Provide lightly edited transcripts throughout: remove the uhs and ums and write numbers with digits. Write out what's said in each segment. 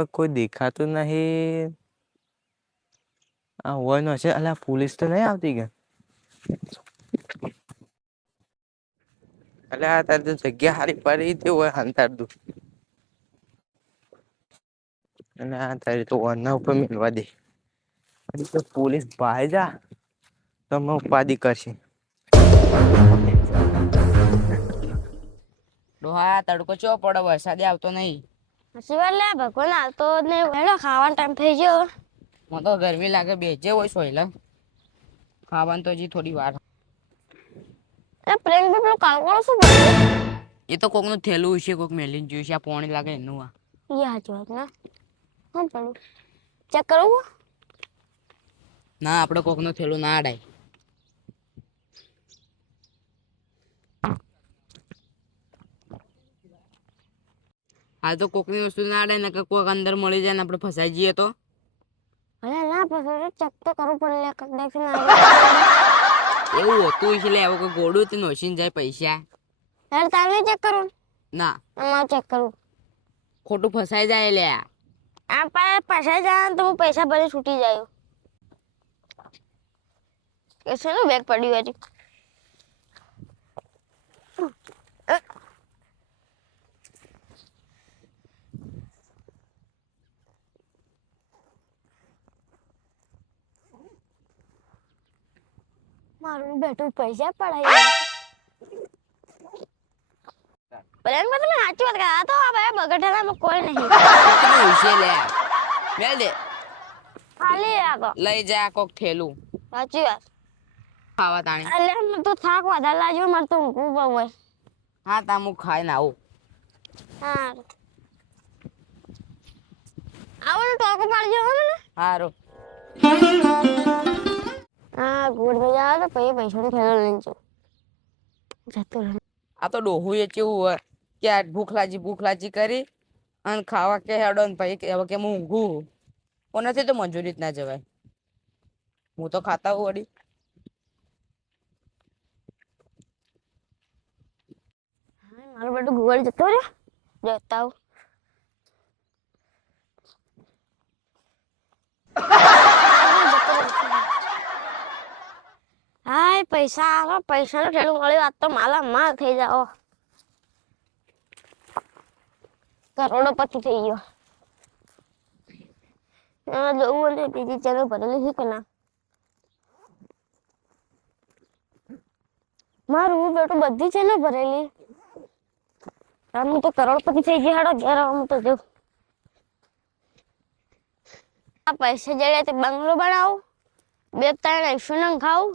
હોય કોઈ દેખાતું નહીં. આ હોય નો છે. અલ્યા પોલીસ તો નહીં આવતી કે. અલ્યા તાર તો જગ્યા હારી પડી તે હોય હંતાર દુ. અને આ તારી તો ઓના ઉપર મેલવા દે. તો પોલીસ ભાઈ જા તો અમે ઉપાધિ કરશે. ડોહા તડકો ચો પડે વરસાદે આવતો નહીં. હસીવાર લે ભગવાન આવતો નહીં. હેડો ખાવાનો ટાઈમ થઈ ગયો. મને તો ગરમી લાગે બેજે હોય સોયલા ખાવાનું તો હજી થોડી વાર. એ પ્રેમ પેલું કાળકોળો શું બોલે? એ તો કોકનું થેલું છે કોક મેલીન જોયું છે. આ પાણી લાગે એનું આ યાદ વાત ના હું પડું ચેક કરું. ના આપણે કોકનું થેલું ના અડાય. હાલ તો કોકની વસ્તુ ના અડાય ને કે કોક અંદર મળી જાય ને આપણે ફસાઈ જઈએ તો. અરે ના પછી ચેક તો કરવું પડે કદાચ ના એવું હતું એટલે એવું કોઈ ગોળું તે નોશીને જાય પૈસા. યાર તારે ચેક કરું. ના અમારે ચેક કરું. ખોટું ફસાઈ જાય લે. આ પૈસા જાય તો હું પૈસા ભરી છૂટી જાય. કે શેનું બેગ પડ્યું હજી. મારું બેઠું પૈસા પડાય. પ્રેમ માં તમે સાચી વાત કહા તો આ ભાઈ બગઠાણામાં કોઈ નહીં. કોકનું છે લે મેલ દે. ખાલી આ તો લઈ જા કોક થેલું. સાચી વાત. ખાવા તાણી અલે મને તો થાક વધારે લાગ્યો. મારે તો ઊંઘવું બહુ હોય. હા તામું ખાઈને આવું. હા આવો ને ટોકો પાડજો હો મને. હારું. હા ગોળ મજા આવે તો પછી પૈસાનો થેલો લઈને જાઉં. જતો રહે. આ તો ડોહું એ કેવું હોય કે આ ભૂખ લાજી કરી અને ખાવા કે હેડો ને પછી હવે કે હું ઊંઘું. કોનાથી તો મંજૂરી જ ના જવાય. હું તો ખાતા હું વળી. મારું બધું ગોળ જતો રહ્યો. જતા આવું. હાય પૈસા આવે. પૈસાનો થેલો મળ્યો. આજ તો માલા માલ થઈ જાઓ. કરોડોપતિ થઈ ગયો. જોવું અને બીજી ચેનલ ભરેલી છે કે ના. મારું બેટું બધી ચેનલ ભરેલી. હું તો કરોડપતિ થઈ ગઈ. હેડો ઘેર હું તો જો આ પૈસા જડ્યા તે બંગલો બનાવું. 2-3 આઈફોન ખાવું.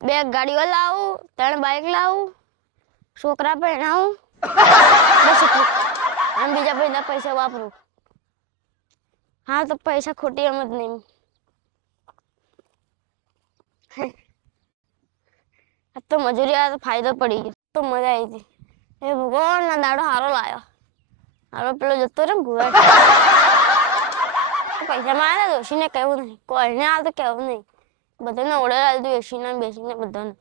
2 ગાડીઓ લાવું. 3 બાઇક લાવું. છોકરા પહેરાવું. બસ એટલું. આમ બીજા બધા પૈસા વાપરું. હા તો પૈસા ખોટી એમ જ નહીં. આ તો મજૂરી આ તો ફાયદો પડી ગયો. તો મજા આવી હતી. એ ભગવાન ના દાડો હારો લાયો. હારો પેલો જતો રે ગુવા. પૈસા મારે દોશીને કહેવું નહીં. કોઈને હાલ તો કહેવું નહીં. બધાને ઓર્ડર આલી દઉં એસીને બેસીને બધાને.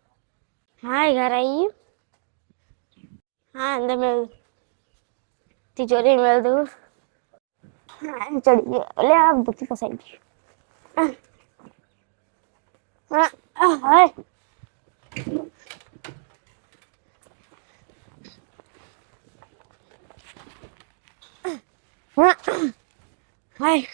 હા ઘર આવી ગયું. હા અંદર મેળ તિજોરી મેળ દઉં. હા ચડી ગયો. એટલે આ બધી ફસાઈ ગયું. હા હાય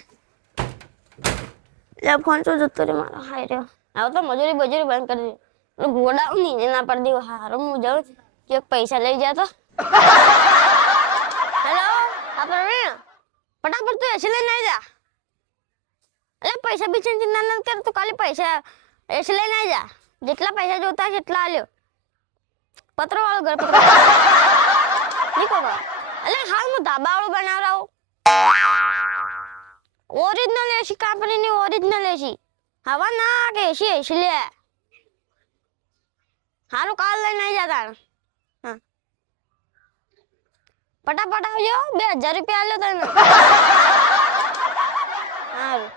લે ફોન તો જતો રે મારો. હાય રે આવ તો મજૂરી બંધ કરી દે. ઘોડા નહીં ના પડી દે. હારો હું જાઉં કે પૈસા લઈ જા તો. હેલો આ પ્રવીણ ફટાફટ તું એસી લઈને આવી જા. અરે પૈસા બી ચિંતા ના કર. તું ખાલી પૈસા એસી લઈને આવી જા. જેટલા પૈસા જોતા હોય એટલા આલ્યો. પત્રો વાળો ઘર પત્રો નીકો કરો. અલે હાલ હું ધાબા વાળું બનાવરાવું. ઓરિજિનલ એસી કંપનીની ઓરિજિનલ એસી. હવા ના કે એસી લે. હારું કાલ લઈને આવી જા તાણ. હા ફટાફટ આવજો. 2000 રૂપિયા આલ્યો તને. હારું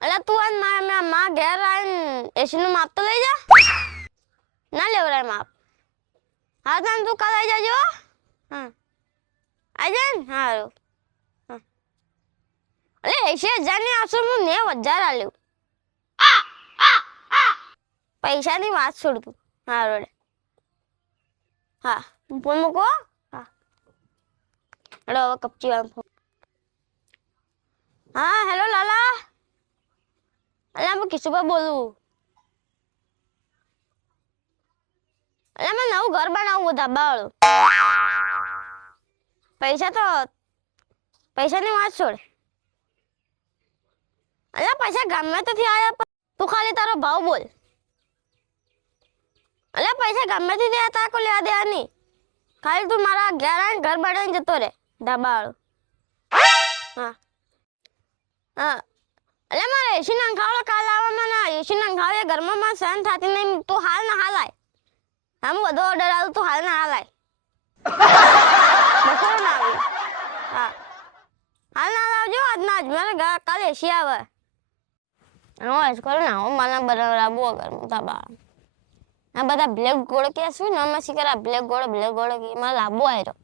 અલા તું આ માં ઘેર આવીને એસી નું માપ તો લઈ જા. ના લેવરાય માપ. હા તાન તું કાલ આવી જાજો. હા આવી જાય ને. હારું અલે 80,000 ની આવશે હું 90,000 આલ્યું પૈસાની વાત છોડ તું હા રોડે હા ફોન મૂકો હા હેલો હવે કપચી વાળો ફોન હા હેલો લાલા અલે હું કિશુભાઈ બોલું અલે મેં નવું ઘર બનાવવું ધાબાવાળું પૈસાની વાત છોડ અલે પૈસા ગમે ત્યાંથી આયા તું ખાલી તારો ભાવ બોલ અલે પૈસા ગમે ત્યાંથી આયા તાકો લેવા દેવા નહીં ખાલી તું મારા ઘેર આવીને ઘર બનાવીને જતો રે ધાબાવાળું હા હા અલે મારે એસી નંખાવડો કાલ આવવામાં ના એસી નંખાવે ઘરમાં માં સહન થતી નહીં તું હાલ ના હાલ આય આમ બધો ઓર્ડર આવ્યો તું હાલ ના હાલ આય બકરો ના આવી હા હાલ ના આવજો આજના જ મારે કાલે એસી આવે હું એસ કરું ને હું મને બરાબર ઘરમાં ધાબા આ બધા બ્લેક ગોળ કે શું ને અમે શીખર આ બ્લેક ગોળ કે મારે લાંબો આવ્યો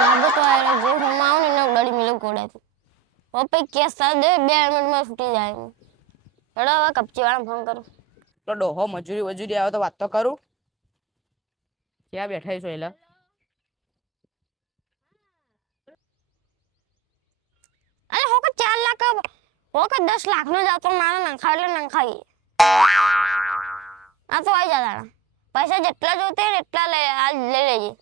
લાંબો તો આવ્યો જે હું આવું ને એને ઉડાડી મિલો ગોળાથી ઓ પછી કેસ થાય દે 2 મિનિટમાં છૂટી જાય હેડો હવે કપચી વાળા ફોન કરું તો ડોહો મજૂરી આવે તો વાત તો કરું ક્યાં બેઠા છો એલા અરે હો કે 4 લાખ હો કે 10 લાખ નો જાતો મારે નંખાય એટલે નંખાઈ આ તો આઈ જા પૈસા જેટલા જોતે ને એટલા લઈ લેજે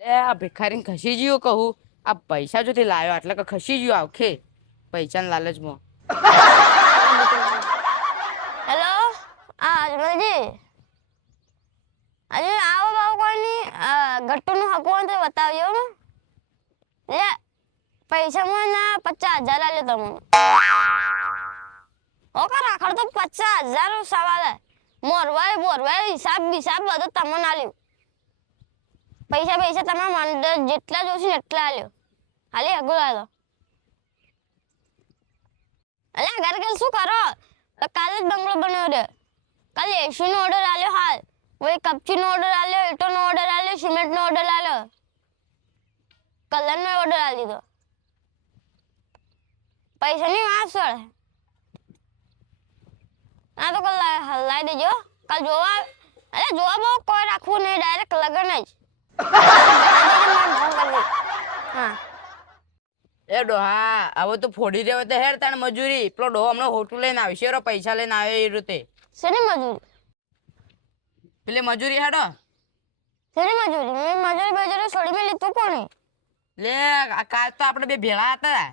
લે આ ભિખારીને ખસી ગયો કહું આ પૈસા જોથી લાવ્યો એટલે કે ખસી ગયો આખે પૈસાના લાલચમાં હેલો આ અજમલજી અજે આવો બાવ કોઈ નહીં ગટ્ટુનું હકવાનું તો બતાવજો લે પૈસા મને 50,000 આલ્યો તમને ઓકે રાખડ તો 50,000 સવાલ મોરવાય હિસાબ બધું તમને આલ્યું પૈસા તમે મને જેટલા જોશે ને એટલા આલ્યો હાલી અગો આલો અલે ઘર શું કરો કાલે જ બંગલો બનાવ્યો રે કાલે એસી નો ઓર્ડર આલ્યો હાલ વઈ કપચી નો ઓર્ડર આલ્યો ઈટો નો ઓર્ડર આલ્યો સિમેન્ટ નો ઓર્ડર આલ્યો કલર નો ઓર્ડર આલી દીધો પૈસાની વાત છોડ આ તો કાલ હલાઈ દેજો કાલ જોવા અરે જોવા બહુ કોઈ રાખવું નહીં ડાયરેક્ટ લગન જ હા એ ડોહા હવે તો ફોડી રહ્યો તો હેર તાણ મજૂરી પેલો ડોહો હમણાં હોટું લઈને આવશે પૈસા લઈને આવે એ રીતે શેની મજૂરી પેલી મજૂરી હેડો શેની મજૂરી મેં મજૂરી છોડી મેલી તું કોણ લે આ કાલ તો આપણે બે ભેળા હતા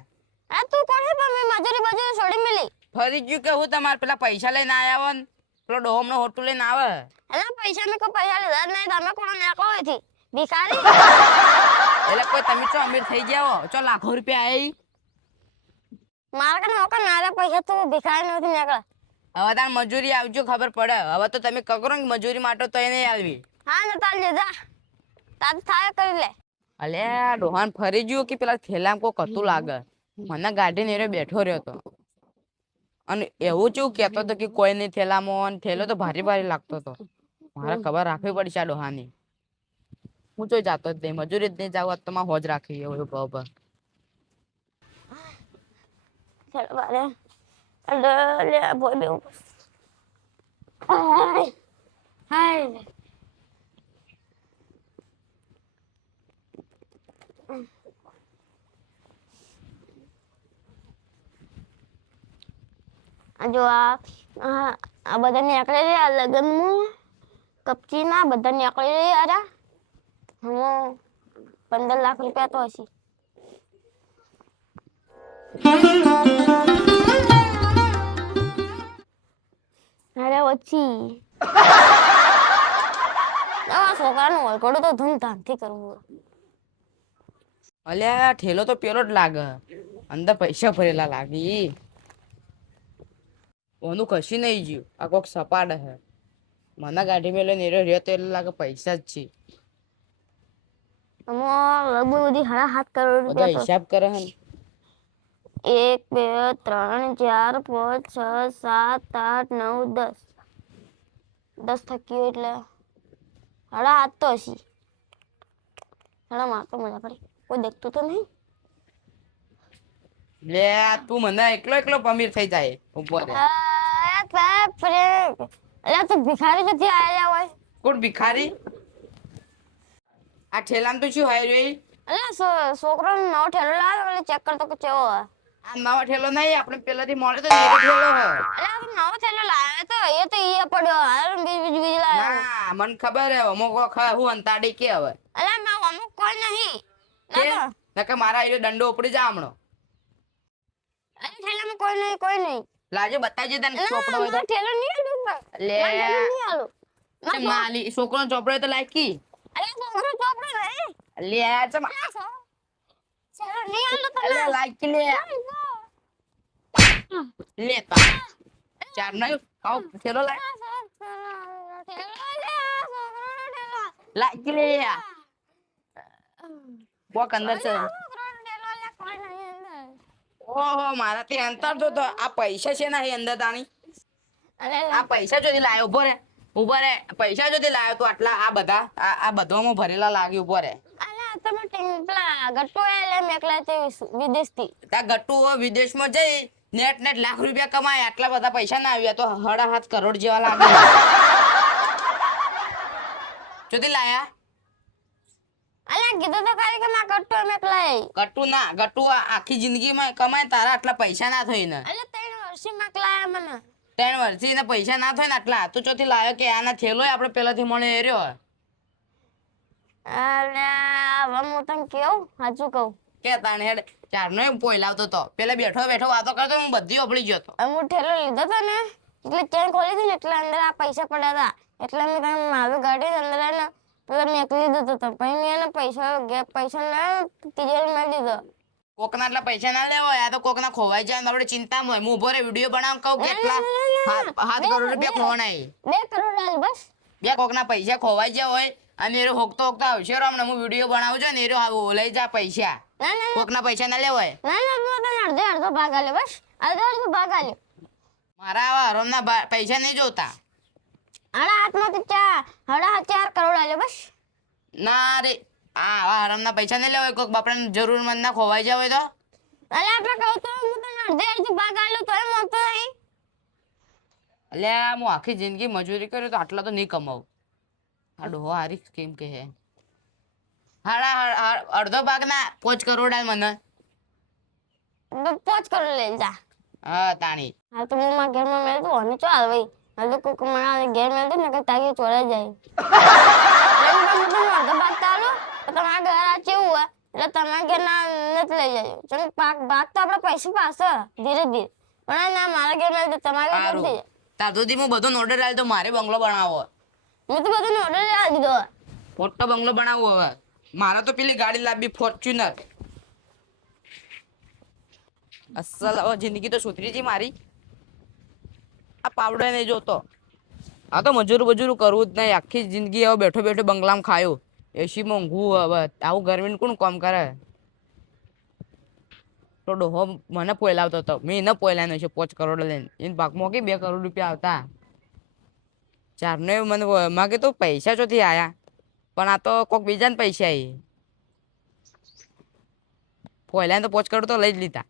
આ તું કોણ છે પણ મેં મજૂરી છોડી મેલી ફરી ગયું કે હું તમારે પેલા પૈસા લઈને આવ્યા હો ને પેલો ડોહો હમણાં હોટું લઈને આવે અલા પૈસા મેં કોઈ પૈસા લીધા નહીં તમે કોણ નાખો હતી ભિખારી એટલે કોઈ તમે ચો અમીર થઈ ગયા હો ચો લાખો રૂપિયા આવી મારા કને ઓકા નારા પૈસા તું ભિખારી નથી નીકળે હવે તાર મજૂરી આવજો ખબર પડે હવે તો તમે કકરો ને મજૂરી માટે તો એ નહીં આવી હા ને તાર લીધા તાર થાય કરી લે અલે આ ડોહાન ફરી ગયું કે પેલા થેલામાં કોઈ કતું લાગે મને ગાડી ને બેઠો રહ્યો હતો અને એવું ચેવું કહેતો હતો કે કોઈ નહીં થેલામાં થેલો તો ભારે લાગતો હતો મારે ખબર રાખવી પડશે આ ડોહાની હું તો જાતો જ નહીં મજૂરી જ નહીં જાવ તો માં હોજ રાખી એવું ભાવ ચલો બારે અલે લે બોય બે હાય જો આ બધા નીકળે રે આ લગનમાં કપચીના બધા નીકળે રે અરે હું 15 લાખ રૂપિયા તો હશે અરે ઓછી છોકરાનું વળકોડું તો ધૂમધામથી કરવું અલ્યા ઠેલો તો પેલો જ લાગે અંદર પૈસા ભરેલા લાગી ઓનું કશી નહીં જ્યું આ કોક સપાટ હે મને ગાડી મેં લઈને રહ્યો તો એટલે લાગે પૈસા જ છે બધી હરા 7 કરોડ બધા રૂપિયા હિસાબ કરે હે 1 2 3 4 5 6 7 8 9 10 થકી એટલે હરા 7 તો હશે હરા માં તો મજા પડી કોઈ દેખતું તો નહીં લે તું મને એકલો એકલો પમીર થઈ જાય ઉભો રે. બાપ રે અલ્યા તું ભિખારી નથી આયા હોય કોણ ભિખારી? આ ઠેલામાં તો શું હાય રે? અલ્યા છોકરો નવો ઠેલો લાવ્યો એટલે ચેક કરતો કે કેવો હોય આ નવો ઠેલો નહીં, આપણે પેલાથી મળે તો એ ઠેલો હે. અલ્યા તું નવો ઠેલો લાવ્યો તો એ તો ઈ પડ્યો હાલ બીજ લાવ્યો ના મને ખબર હે અમુક વખત હું અંતાડી કે હવે અલ્યા માં અમુક કોઈ નહીં કે ના નકર મારા આયો દંડો ઉપડી જા હમણો. અલ્યા ઠેલામાં કોઈ નહીં લાજો બતાવજે તને ચોપડો હોય તો. ઠેલો નહીં આલું લે નહીં આલું ચમ માલી છોકરો ચોપડો હોય તો લાયકી. અલ્યા છોકરો ચોપડો નહીં લે ચમ ઠેલો નહીં આલું લે તમે લાયકી લે તા ચાર નઈ આવ ઠેલો લાય લાયકી લે બોક અંદર છે. ઓહો મારા તે અંતર તો આ પૈસા છે ના અંદર તાણી. આ પૈસા જોથી લાયો ઉભો રે પૈસા જોથી લાયો તું આટલા આ બધા આ બધામાં ભરેલા લાગ્યું ઉભો રે. તા ગટ્ટુ વિદેશમાં જઈ નેટ લાખ રૂપિયા કમાય આટલા બધા પૈસા ના આવ્યા તો 7.5 કરોડ જેવા લાગે. જોથી લાયા ગટ્ટુ આખી જિંદગીમાં કમાય તારા આટલા પૈસા ના થઈ ને 3 વર્ષથી ને પૈસા ના થાય ને આટલા તું ચોથી લાયો કે આના થેલો આપણે પેલાથી મળે એ રહ્યો કે તાણે હેડ ચારનો પોઈ લાવતો તો પેલા બેઠો વાતો કરતો હું બધી ઓપડી ગયો તો ઠેલો લીધો તો ને એટલે ચેન ખોલી હતી ને એટલે અંદર આ પૈસા પડ્યા હતા એટલે મેં તમે મારું ગાડી અંદર ને પેલા મેકલી દીધો તો પછી મેં એને પૈસા ના તિજોરી મારી દીધો. કોકના એટલા પૈસા ના લેવો આ તો કોકના ખોવાઈ જાય આપણે ચિંતા હોય હું ઉભો રે વિડીયો બનાવ કહું કેટલા 7 કરોડ રૂપિયા ખોવાણાય 2 કરોડ હાલ બસ બે કોકના પૈસા ખોવાઈ ગયા હોય અને એ હોકતો આવશે હમણાં હું વિડીયો બનાવું છું ને એ લઈ જા પૈસા કોકના પૈસા ના લેવાય અડધો ભાગ આલ્યો બસ અડધો ભાગ આલ્યો મારા આવા હરોમના પૈસા નહીં જોતા. હાથમાં તો 4 કરોડ આલ્યો બસ ના રે આવા હરામના પૈસા નહીં લેવાય કોક બાપડાને જરૂરમંદ ના ખોવાઈ જાય હોય તો આપણે કહું તો હું તને અડધો ભાગ આલ્યો તોય મળતો નહીં. અલ્યા હું આખી જિંદગી મજૂરી કર્યો તો આટલા તો નહીં કમાવું. આ ડોહો હારી કેમ કે હે અડધો ભાગ ના 5 કરોડ આલ મને 5 કરોડ લઈ જા. હા તાણી હા તો હું મારા ઘરમાં મેળ દઉં અને ચાલ ભાઈ હાલ તો કોક મારા ઘેર મેળ દે ને કે તારી ચોરાઈ જાય અડધો ભાગ ચાલો તો તમારા ઘર આ કેવું હોય એટલે તમારા ઘર ના નથી લઈ જાય ચલો ભાગ તો આપણે પૈસા પાસે ધીરે ધીરે પણ ના મારા ઘેર મેળ દે તમારા ઘર થઈ જાય. તાર સુધી હું બધો ઓર્ડર આલ તો મારે બંગલો બનાવો. મેં તો બધું ઓર્ડર આપી દીધો મોટો બંગલો બનાવવો હવે મારે તો પેલી ગાડી લાવવી ફોર્ચ્યુનર. અસલ જિંદગી તો સુધરી જી મારી. આ પાવડો નહીં જોતો આ તો મજૂર કરવું જ નહીં આખી જિંદગી હવે બેઠો બંગલામાં ખાયો એસી મોંઘું હવે આવું ગરમીને કોણ કામ કરે. તો ડોહો મને પોયલાવતો હતો મેં એને પોયલાનો છે 5 કરોડ લઈને એને ભાગમાં કે 2 કરોડ રૂપિયા આવતા ચારને મને માગે તો પૈસા ચોથી આયા પણ આ તો કોક બીજાને પૈસા આવી પોયલાને તો 5 કરોડ તો લઈ જ લીધા.